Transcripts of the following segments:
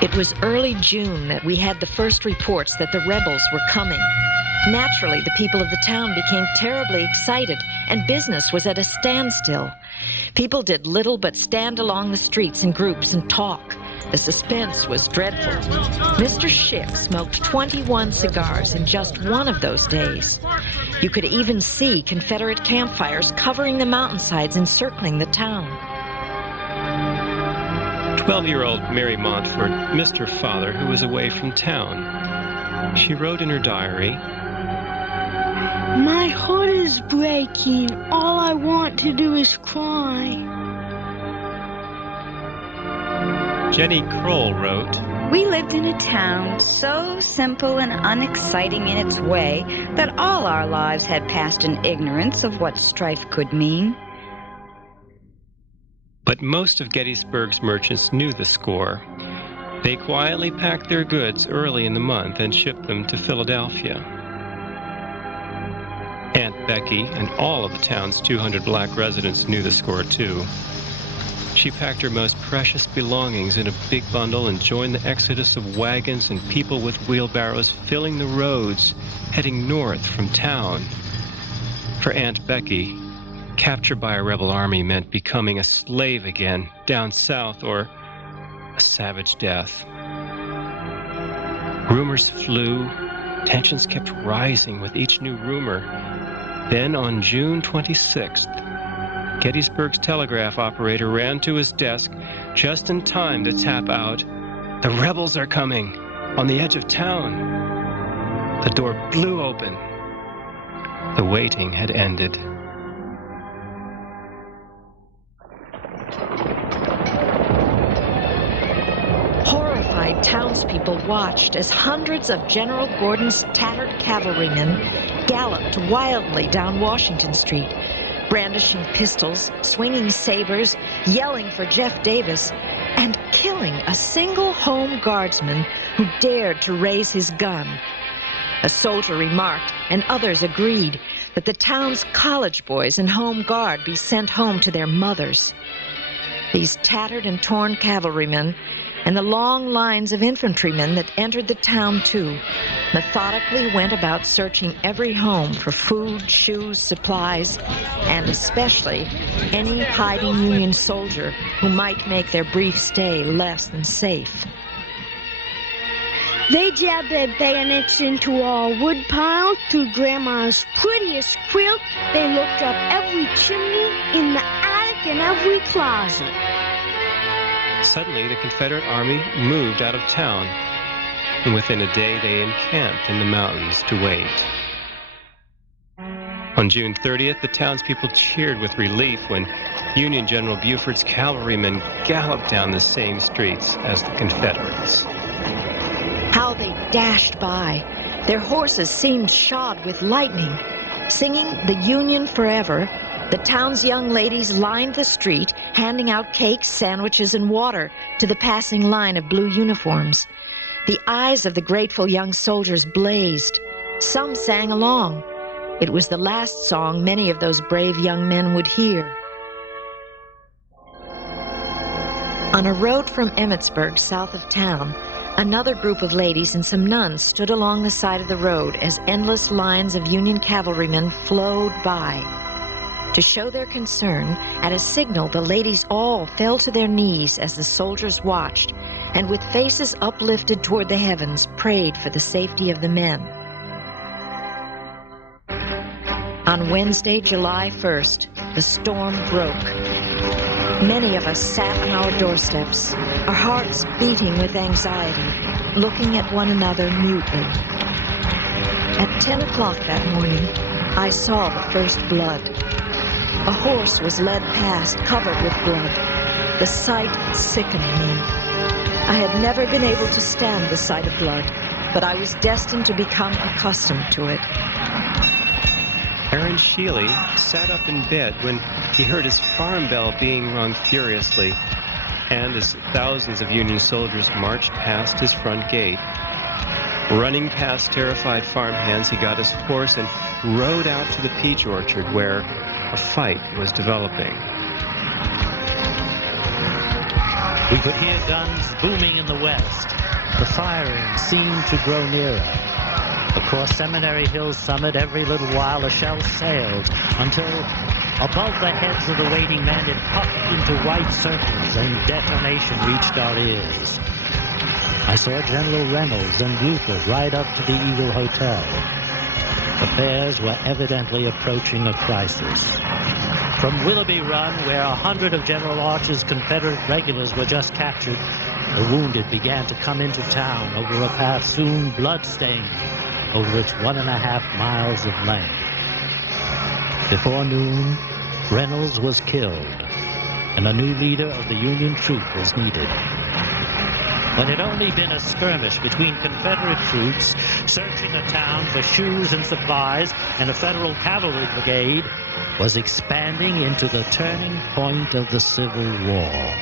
It was early June that we had the first reports that the rebels were coming. Naturally, the people of the town became terribly excited, and business was at a standstill. People did little but stand along the streets in groups and talk. The suspense was dreadful. Mr. Schick smoked 21 cigars in just one of those days. You could even see Confederate campfires covering the mountainsides encircling the town. 12-year-old Mary Montfort missed her father, who was away from town. She wrote in her diary, "My heart is breaking. All I want to do is cry." Jenny Crowl wrote, "We lived in a town so simple and unexciting in its way that all our lives had passed in ignorance of what strife could mean." But most of Gettysburg's merchants knew the score. They quietly packed their goods early in the month and shipped them to Philadelphia. Aunt Becky and all of the town's 200 black residents knew the score too. She packed her most precious belongings in a big bundle and joined the exodus of wagons and people with wheelbarrows filling the roads, heading north from town. For Aunt Becky, capture by a rebel army meant becoming a slave again down south, or a savage death. Rumors flew. Tensions kept rising with each new rumor. Then on June 26th, Gettysburg's telegraph operator ran to his desk just in time to tap out, "The rebels are coming, on the edge of town." The door blew open. The waiting had ended. Horrified townspeople watched as hundreds of General Gordon's tattered cavalrymen galloped wildly down Washington Street, brandishing pistols, swinging sabers, yelling for Jeff Davis, and killing a single home guardsman who dared to raise his gun. A soldier remarked, and others agreed, that the town's college boys and home guard be sent home to their mothers. These tattered and torn cavalrymen and the long lines of infantrymen that entered the town too methodically went about searching every home for food, shoes, supplies, and especially any hiding Union soldier who might make their brief stay less than safe. They jabbed their bayonets into our wood pile, through Grandma's prettiest quilt. They looked up every chimney, in the attic, and every closet. Suddenly, the Confederate Army moved out of town, and within a day they encamped in the mountains to wait. On June 30th, the townspeople cheered with relief when Union General Buford's cavalrymen galloped down the same streets as the Confederates. How they dashed by. Their horses seemed shod with lightning. Singing "The Union Forever," the town's young ladies lined the street, handing out cakes, sandwiches, and water to the passing line of blue uniforms. The eyes of the grateful young soldiers blazed. Some sang along. It was the last song many of those brave young men would hear. On a road from Emmitsburg, south of town, another group of ladies and some nuns stood along the side of the road as endless lines of Union cavalrymen flowed by. To show their concern, at a signal, the ladies all fell to their knees as the soldiers watched, and with faces uplifted toward the heavens, prayed for the safety of the men. On Wednesday, July 1st, the storm broke. Many of us sat on our doorsteps, our hearts beating with anxiety, looking at one another mutely. At 10 o'clock that morning, I saw the first blood. A horse was led past, covered with blood. The sight sickened me. I had never been able to stand the sight of blood, but I was destined to become accustomed to it. Aaron Sheely sat up in bed when he heard his farm bell being rung furiously, and as thousands of Union soldiers marched past his front gate. Running past terrified farmhands, he got his horse and rode out to the peach orchard where a fight was developing. We could hear guns booming in the west. The firing seemed to grow nearer. Across Seminary Hill's summit, every little while a shell sailed until above the heads of the waiting men it puffed into white circles and detonation reached our ears. I saw General Reynolds and Buford ride up to the Eagle Hotel. Affairs were evidently approaching a crisis. From Willoughby Run, where 100 of General Archer's Confederate regulars were just captured, the wounded began to come into town over a path soon blood-stained over its 1.5 miles of length. Before noon, Reynolds was killed, and a new leader of the Union troop was needed. What had only been a skirmish between Confederate troops searching a town for shoes and supplies and a Federal cavalry brigade was expanding into the turning point of the Civil War.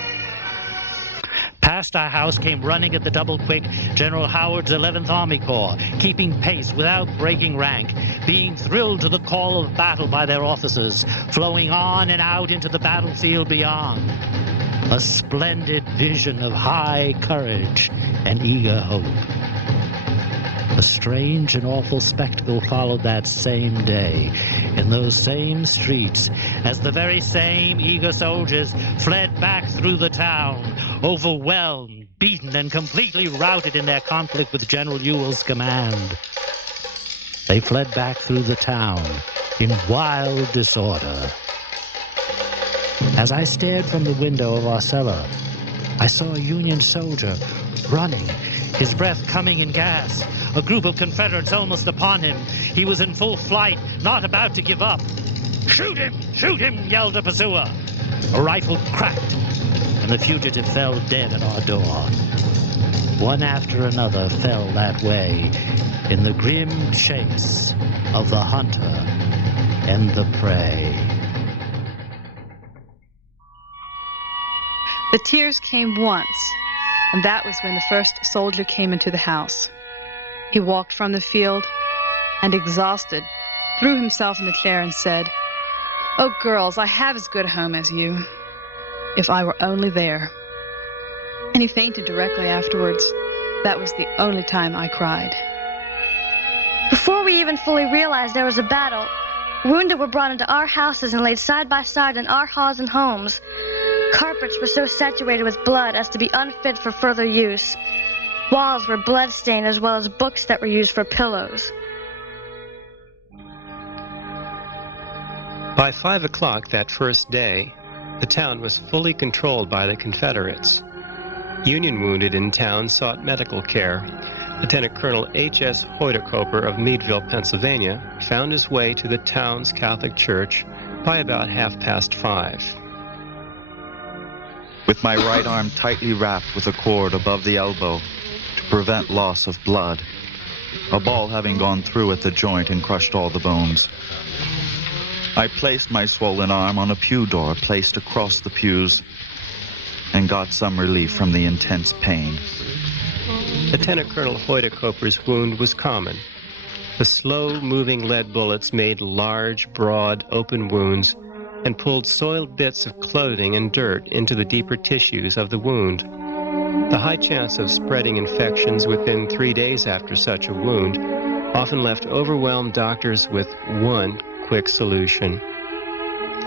Past our house came running at the double-quick General Howard's 11th Army Corps, keeping pace without breaking rank, being thrilled to the call of battle by their officers, flowing on and out into the battlefield beyond. A splendid vision of high courage and eager hope. A strange and awful spectacle followed that same day in those same streets as the very same eager soldiers fled back through the town, overwhelmed, beaten, and completely routed in their conflict with General Ewell's command. They fled back through the town in wild disorder. As I stared from the window of our cellar, I saw a Union soldier running, his breath coming in gas. A group of Confederates almost upon him. He was in full flight, not about to give up. "Shoot him! Shoot him!" yelled a pursuer. A rifle cracked, and the fugitive fell dead at our door. One after another fell that way in the grim chase of the hunter and the prey. The tears came once, and that was when the first soldier came into the house. He walked from the field, and exhausted, threw himself in the chair and said, "Oh, girls, I have as good a home as you. If I were only there." And he fainted directly afterwards. That was the only time I cried. Before we even fully realized there was a battle, wounded were brought into our houses and laid side by side in our halls and homes. Carpets were so saturated with blood as to be unfit for further use. Walls were blood-stained as well as books that were used for pillows. By 5 o'clock that first day, the town was fully controlled by the Confederates. Union wounded in town sought medical care. Lieutenant Colonel H.S. Huidekopper of Meadeville, Pennsylvania, found his way to the town's Catholic church by about 5:30. With my right arm tightly wrapped with a cord above the elbow to prevent loss of blood, a ball having gone through at the joint and crushed all the bones, I placed my swollen arm on a pew door placed across the pews and got some relief from the intense pain. Lieutenant Colonel Huidekopper's wound was common. The slow-moving lead bullets made large, broad, open wounds and pulled soiled bits of clothing and dirt into the deeper tissues of the wound. The high chance of spreading infections within 3 days after such a wound often left overwhelmed doctors with one quick solution: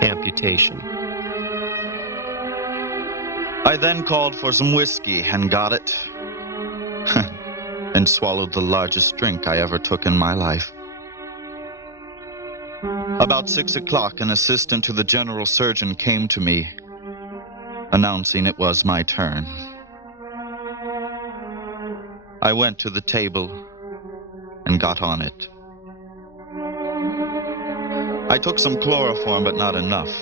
amputation. I then called for some whiskey and got it, and swallowed the largest drink I ever took in my life. About 6 o'clock, an assistant to the general surgeon came to me, announcing it was my turn. I went to the table and got on it. I took some chloroform, but not enough,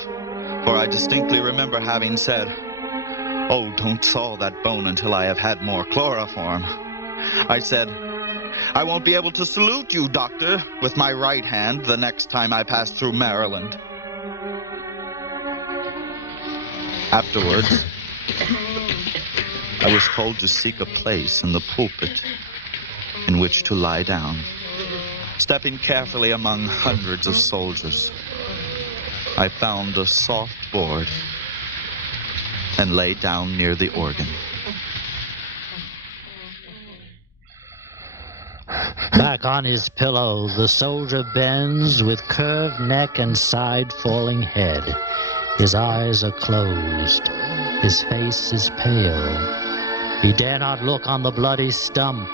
for I distinctly remember having said, "Oh, don't saw that bone until I have had more chloroform." I said, "I won't be able to salute you, doctor, with my right hand the next time I pass through Maryland." Afterwards, I was told to seek a place in the pulpit in which to lie down. Stepping carefully among hundreds of soldiers, I found a soft board and lay down near the organ. Back on his pillow, the soldier bends with curved neck and side-falling head. His eyes are closed. His face is pale. He dare not look on the bloody stump.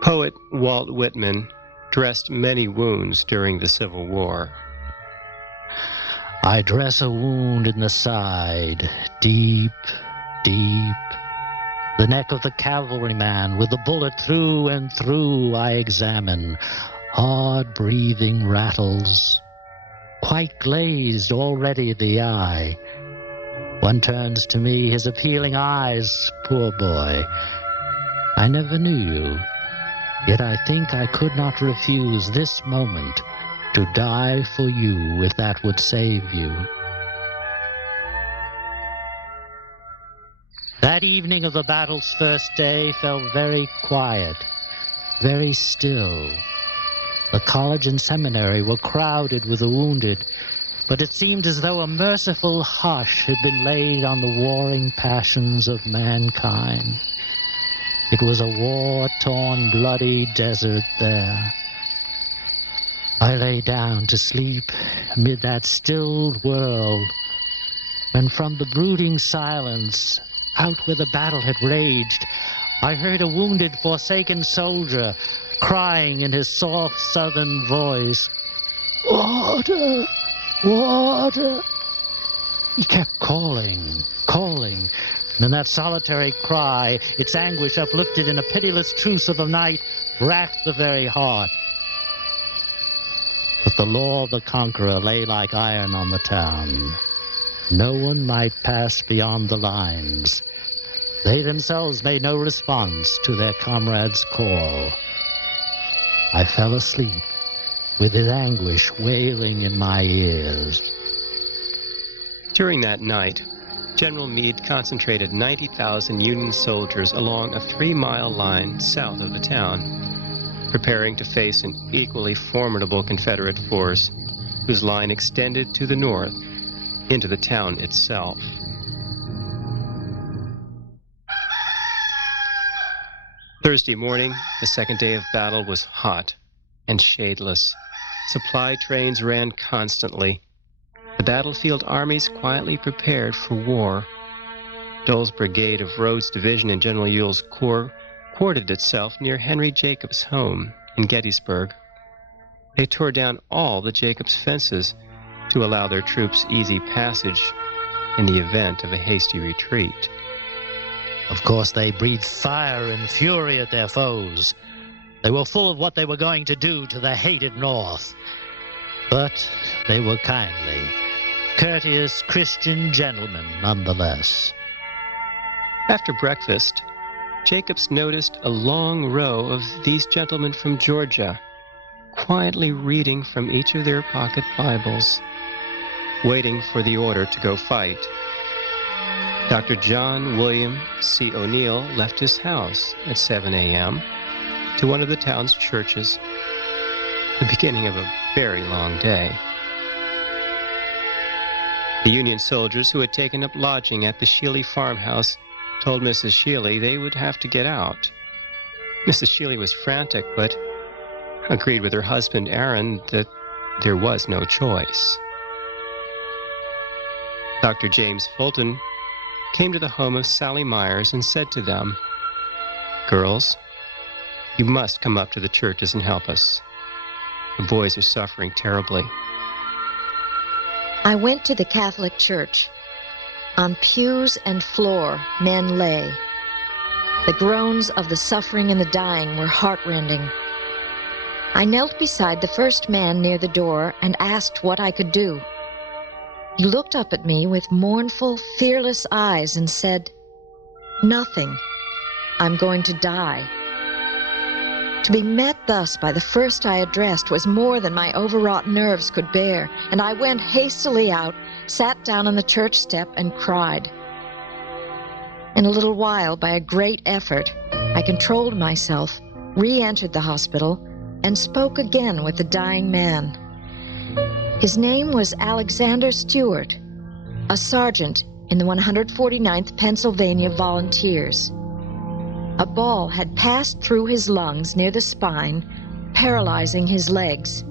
Poet Walt Whitman dressed many wounds during the Civil War. I dress a wound in the side, deep, deep. The neck of the cavalryman, with the bullet through and through, I examine. Hard breathing rattles, quite glazed already the eye. One turns to me, his appealing eyes, poor boy. I never knew you, yet I think I could not refuse this moment to die for you if that would save you. That evening of the battle's first day fell very quiet, very still. The college and seminary were crowded with the wounded, but it seemed as though a merciful hush had been laid on the warring passions of mankind. It was a war-torn, bloody desert there. I lay down to sleep amid that stilled world, when from the brooding silence, out where the battle had raged, I heard a wounded, forsaken soldier crying in his soft southern voice, "Water! Water!" He kept calling, calling, and in that solitary cry, its anguish uplifted in a pitiless truce of the night, racked the very heart. But the law of the conqueror lay like iron on the town. No one might pass beyond the lines. They themselves made no response to their comrades' call. I fell asleep with his anguish wailing in my ears. During that night, General Meade concentrated 90,000 Union soldiers along a 3-mile line south of the town, preparing to face an equally formidable Confederate force whose line extended to the north into the town itself. Thursday morning, the second day of battle, was hot and shadeless. Supply trains ran constantly. The battlefield armies quietly prepared for war. Dole's brigade of Rhodes' division in General Ewell's corps quartered itself near Henry Jacobs' home in Gettysburg. They tore down all the Jacobs fences to allow their troops easy passage in the event of a hasty retreat. Of course, they breathed fire and fury at their foes. They were full of what they were going to do to the hated North. But they were kindly, courteous Christian gentlemen nonetheless. After breakfast, Jacobs noticed a long row of these gentlemen from Georgia, quietly reading from each of their pocket Bibles, waiting for the order to go fight. Dr. John William C. O'Neill left his house at 7 a.m. to one of the town's churches, the beginning of a very long day. The Union soldiers who had taken up lodging at the Shealy farmhouse told Mrs. Shealy they would have to get out. Mrs. Shealy was frantic, but agreed with her husband, Aaron, that there was no choice. Dr. James Fulton came to the home of Sally Myers and said to them, "Girls, you must come up to the churches and help us. The boys are suffering terribly." I went to the Catholic Church. On pews and floor, men lay. The groans of the suffering and the dying were heartrending. I knelt beside the first man near the door and asked what I could do. He looked up at me with mournful, fearless eyes and said, "Nothing. I'm going to die." To be met thus by the first I addressed was more than my overwrought nerves could bear, and I went hastily out, sat down on the church step, and cried. In a little while, by a great effort, I controlled myself, re-entered the hospital, and spoke again with the dying man. His name was Alexander Stewart, a sergeant in the 149th Pennsylvania Volunteers. A ball had passed through his lungs near the spine, paralyzing his legs.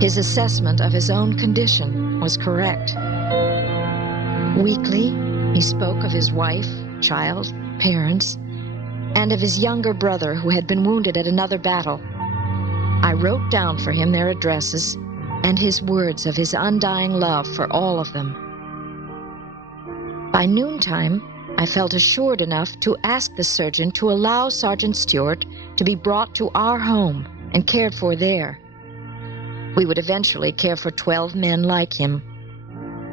His assessment of his own condition was correct. Weakly, he spoke of his wife, child, parents, and of his younger brother who had been wounded at another battle. I wrote down for him their addresses and his words of his undying love for all of them. By noontime, I felt assured enough to ask the surgeon to allow Sergeant Stewart to be brought to our home and cared for there. We would eventually care for 12 men like him.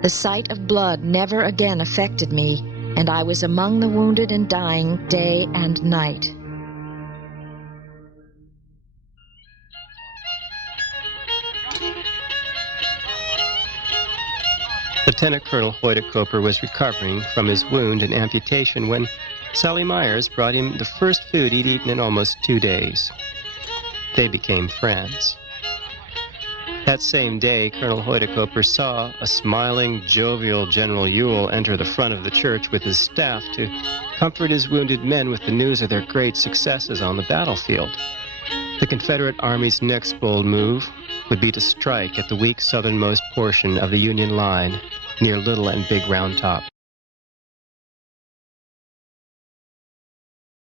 The sight of blood never again affected me, and I was among the wounded and dying day and night. Lieutenant Colonel Huidekopper was recovering from his wound and amputation when Sally Myers brought him the first food he'd eaten in almost 2 days. They became friends. That same day, Colonel Huidekopper saw a smiling, jovial General Ewell enter the front of the church with his staff to comfort his wounded men with the news of their great successes on the battlefield. The Confederate Army's next bold move would be to strike at the weak southernmost portion of the Union line near Little and Big Round Top.